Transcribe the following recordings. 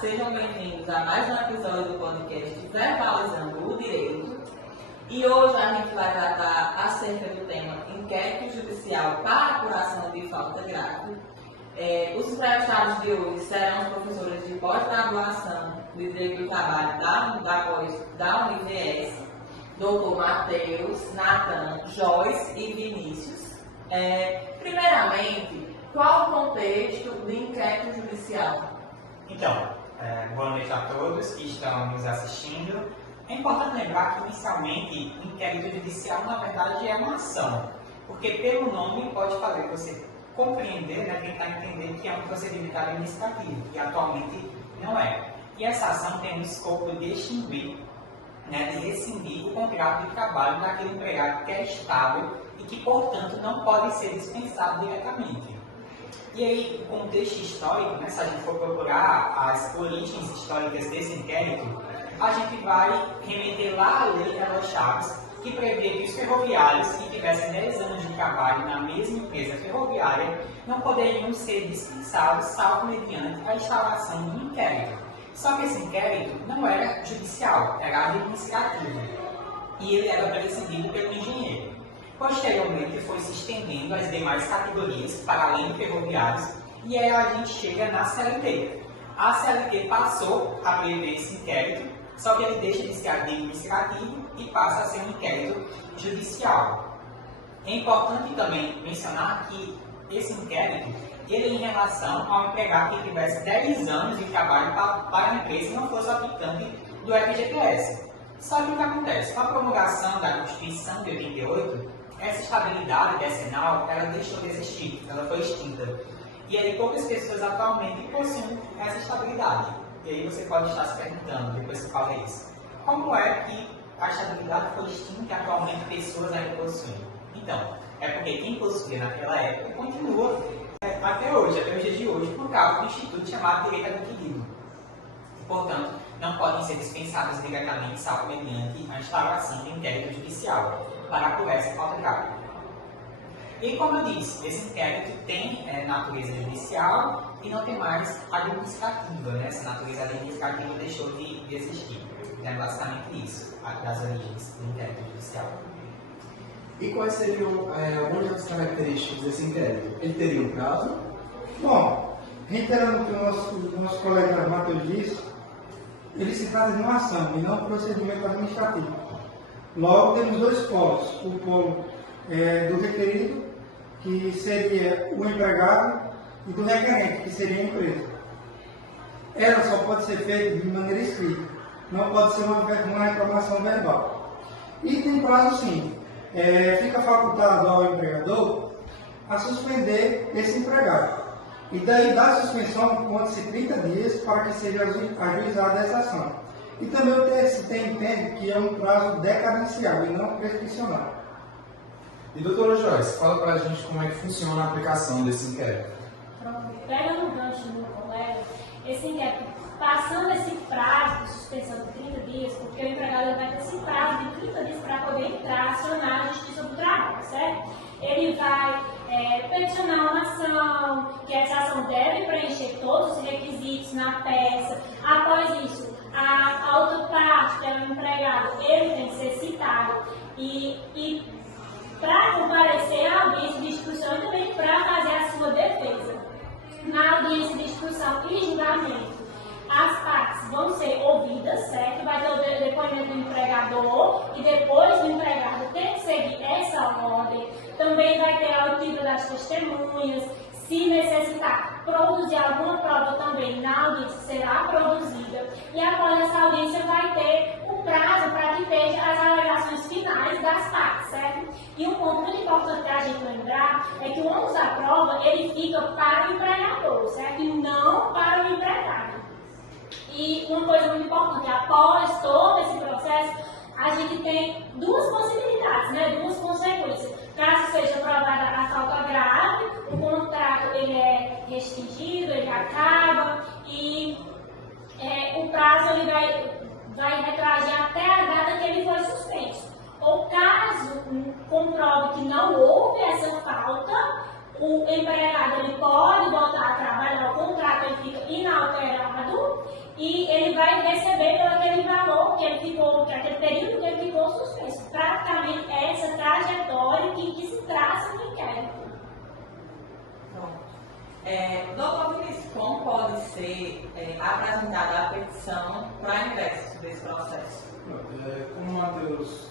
sejam bem-vindos a mais um episódio do podcast Verbalizando o Direito. E hoje a gente vai tratar acerca do tema inquérito judicial para apuração de falta grave. Os entrevistados de hoje serão os professores de pós-graduação de Direito do Trabalho da UniVS, Dr. Matheus, Nathan, Joyce e Vinícius. Primeiramente, qual o contexto do inquérito judicial? Então, boa noite a todos que estão nos assistindo. É importante lembrar que, inicialmente, o inquérito judicial, na verdade, é uma ação, porque pelo nome pode fazer você compreender, tentar entender que é um procedimento administrativo, que atualmente não é. E essa ação tem o escopo de extinguir, de rescindir o contrato de trabalho daquele empregado que é estável e que, portanto, não pode ser dispensado diretamente. E aí, o contexto histórico, se a gente for procurar as origens históricas desse inquérito, a gente vai remeter lá à Lei Elas Chaves, que prevê que os ferroviários que tivessem 10 anos de trabalho na mesma empresa ferroviária não poderiam ser dispensados, salvo mediante a instalação de um inquérito. Só que esse inquérito não era judicial, era administrativo, e ele era presidido pelo engenheiro. Posteriormente, foi se estendendo às demais categorias, para além de ferroviários, e aí a gente chega na CLT. A CLT passou a prever esse inquérito, só que ele deixa de ser administrativo e passa a ser um inquérito judicial. É importante também mencionar que esse inquérito, ele é em relação ao empregado que tivesse 10 anos de trabalho para a empresa e não fosse aplicante do FGTS. Só que o que acontece? Com a promulgação da Constituição de 88, essa estabilidade decenal, ela deixou de existir, ela foi extinta. E aí poucas pessoas atualmente possuem essa estabilidade. E aí você pode estar se perguntando, depois que eu falei isso, como é que a estabilidade foi extinta e atualmente pessoas ainda possuem? Então, é porque quem possuía naquela época continua até os dias de hoje, por causa do instituto chamado Direito Adquirido. E, portanto, não podem ser dispensadas diretamente, salvo mediante a instalação de inquérito judicial para apurar essa falta grave. E como eu disse, esse inquérito tem natureza judicial e não tem mais administrativa, Essa natureza administrativa deixou de existir. É basicamente isso, das origens do inquérito judicial. E quais seriam algumas das características desse inquérito? Ele teria um prazo? Bom, reiterando o que o nosso colega Matheus disse, ele se trata de uma ação e não um procedimento administrativo. Logo, temos dois polos. O polo do requerido, que seria o empregado, e do requerente, que seria a empresa. Ela só pode ser feita de maneira escrita, não pode ser uma reclamação verbal. E tem prazo sim. Fica facultado ao empregador a suspender esse empregado. E daí da suspensão conta-se 30 dias para que seja ajuizada essa ação. E também o TST entende que é um prazo decadencial e não prescricional. E doutora Joyce, fala pra gente como é que funciona a aplicação desse inquérito. Pronto, pegando o gancho do colega, esse inquérito, passando esse prazo de suspensão de 30 dias, porque o empregado vai ter esse prazo de 30 dias para poder entrar, acionar a Justiça do Trabalho, certo? Ele vai peticionar uma ação, que essa ação deve preencher todos os requisitos na peça. Após isso, a outra parte, que é o empregado, ele tem que ser citado e para comparecer à audiência de instrução e também para fazer a sua defesa. Na audiência de instrução e julgamento, as partes vão ser ouvidas, certo? Vai ter o depoimento do empregador e depois do empregado tem que seguir essa ordem. Também vai ter a ouvida das testemunhas. Se necessitar produzir alguma prova também na audiência, será produzida. E após essa audiência vai ter o prazo para que veja as alegações finais das partes, certo? E um ponto muito importante para a gente lembrar é que o ônus da prova, ele fica para o empregador, certo? E não para o empregado. E uma coisa muito importante, após todo esse processo, a gente tem duas possibilidades, duas consequências. Caso seja provada a falta grave, o contrato ele é restringido, ele acaba e o prazo ele vai retroagir até a data que ele foi suspenso. Ou caso comprove que não houve essa falta, o empregado ele pode voltar a trabalhar, o contrato ele fica inalterado e ele vai receber pelo aquele valor que ele ficou, que aquele período que ele ficou suspenso. Praticamente é essa trajetória que se traça no inquérito. Doutor Vinícius, como pode ser apresentada a petição para ingresso desse processo? Como o Matheus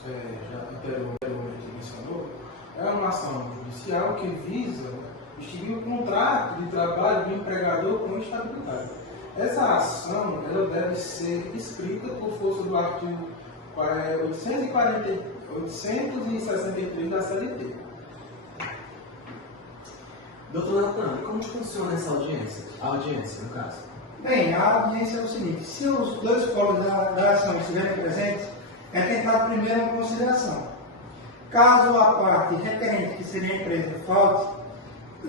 já anteriormente mencionou, é uma ação judicial que visa extinguir o contrato de trabalho do empregador com estabilidade. Essa ação ela deve ser escrita por força do artigo 863 da CLT. Doutor Natan, como funciona essa audiência? A audiência, no caso. Bem, a audiência é o seguinte: se os dois polos da ação estiverem presentes, é tentar primeiro uma conciliação. Caso a parte requerente, que seria a empresa, falte,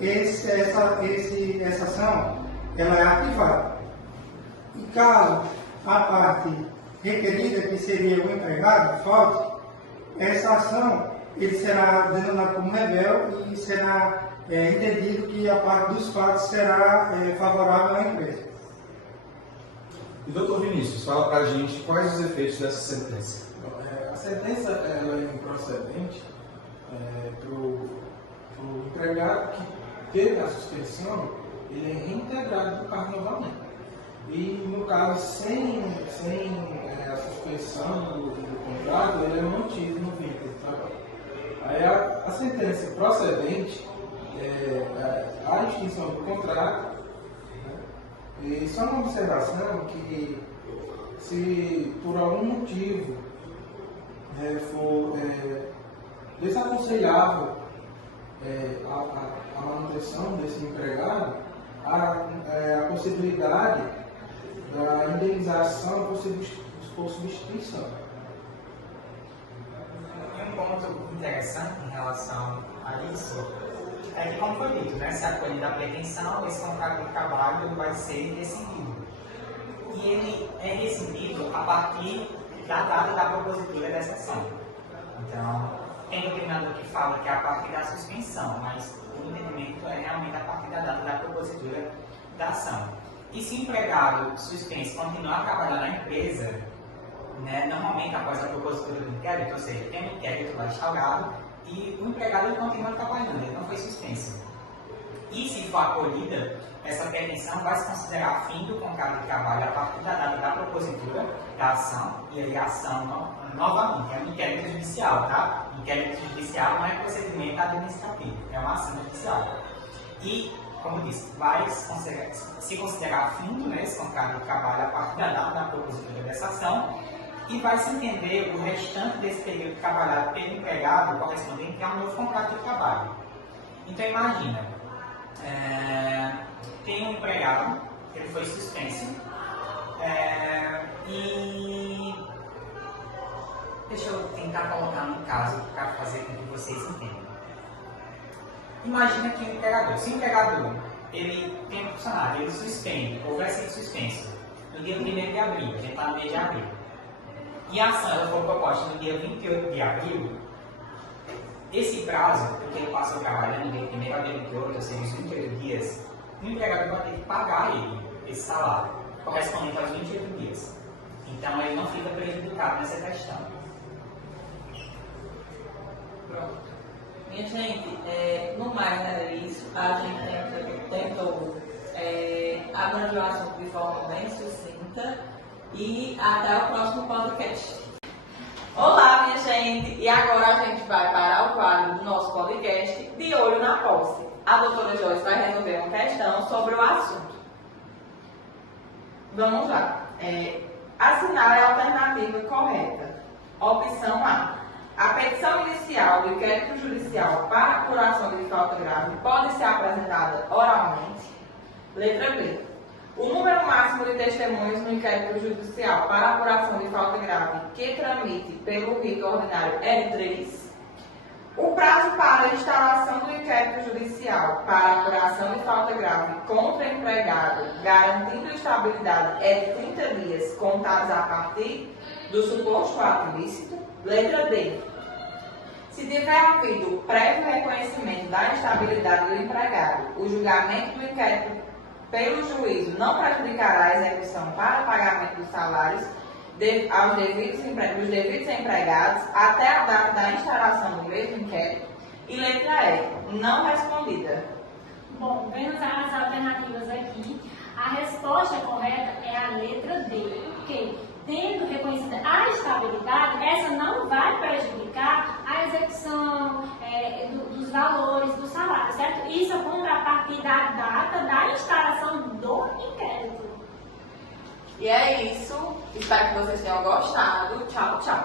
essa ação ela é ativada. E caso a parte requerida, que seria o empregado, falte, essa ação ele será denominado como rebel e será entendido que a parte dos fatos será favorável à empresa. E doutor Vinícius, fala pra gente quais os efeitos dessa sentença. A sentença ela é improcedente para o empregado que teve a suspensão, ele é reintegrado no cargo novamente. E no caso, sem a suspensão do contrato, ele é mantido no vínculo de trabalho. Aí a sentença procedente a extinção do contrato, né? E só uma observação que se por algum motivo for desaconselhável a manutenção desse empregado, a possibilidade da indenização por substituição. Um ponto interessante em relação a isso é que, como foi dito, né, se acolher da pretensão, esse contrato de trabalho vai ser rescindido. E ele é rescindido a partir da data da propositura dessa ação. Então, tem um determinador que fala que é a partir da suspensão, mas o entendimento é realmente a partir da data da propositura da ação. E se o empregado suspenso continuar a trabalhar na empresa, né, normalmente após a propositura do inquérito, ou seja, tem um inquérito lá instaurado e o empregado continua trabalhando, ele não foi suspenso. E se for acolhida, essa pretensão vai se considerar fim do contrato de trabalho a partir da data da propositura da ação, e aí a ação, novamente, é um inquérito judicial, tá? Inquérito judicial não é procedimento administrativo, é uma ação judicial. E, como eu disse, vai se considerar fim, né, esse contrato de trabalho a partir da data da propositura dessa ação, e vai se entender o restante desse período trabalhado pelo empregado correspondente a um novo contrato de trabalho. Então, imagina, tem um empregado, ele foi suspenso, e deixa eu tentar colocar um caso para fazer com que vocês entendam. Imagina que o empregador, se o empregador ele tem um funcionário, ele suspende, ou vai ser suspenso no dia 1º de abril, a gente está no mês de abril, e a ação ela foi proposta no dia 28 de abril, esse prazo, porque ele passou trabalhando no dia 1º ao dia 28, ou seja, os 28 dias, o empregador vai ter que pagar ele esse salário, correspondente aos 28 dias. Então ele não fica prejudicado nessa questão. Pronto. Minha gente, no mais era isso. A gente tentou abranger o assunto de forma bem sucinta. E até o próximo podcast. Olá, minha gente! E agora a gente vai para o quadro do nosso podcast De Olho na Posse. A doutora Joyce vai resolver uma questão sobre o assunto. Vamos lá. Assinale a alternativa correta. Opção A. A petição inicial do inquérito judicial para apuração de falta grave pode ser apresentada oralmente. Letra B. O número máximo de testemunhas no inquérito judicial para apuração de falta grave que tramite pelo rito ordinário é de 3. O prazo para a instalação do inquérito judicial para apuração de falta grave contra empregado, garantindo estabilidade, é de 30 dias contados a partir do suposto ato ilícito. Letra D. Se tiver havido prévio reconhecimento da instabilidade do empregado, o julgamento do inquérito pelo juízo não prejudicará a execução para pagamento dos salários dos devidos empregados até a data da instalação do mesmo inquérito. E letra E, não respondida. Bom, vendo as alternativas aqui, a resposta correta é a letra D, porque, tendo reconhecida a estabilidade, essa não vai prejudicar a execução dos valores do salário, certo? Isso é contrapartida da data da instalação do inquérito. E é isso. Espero que vocês tenham gostado. Tchau, tchau.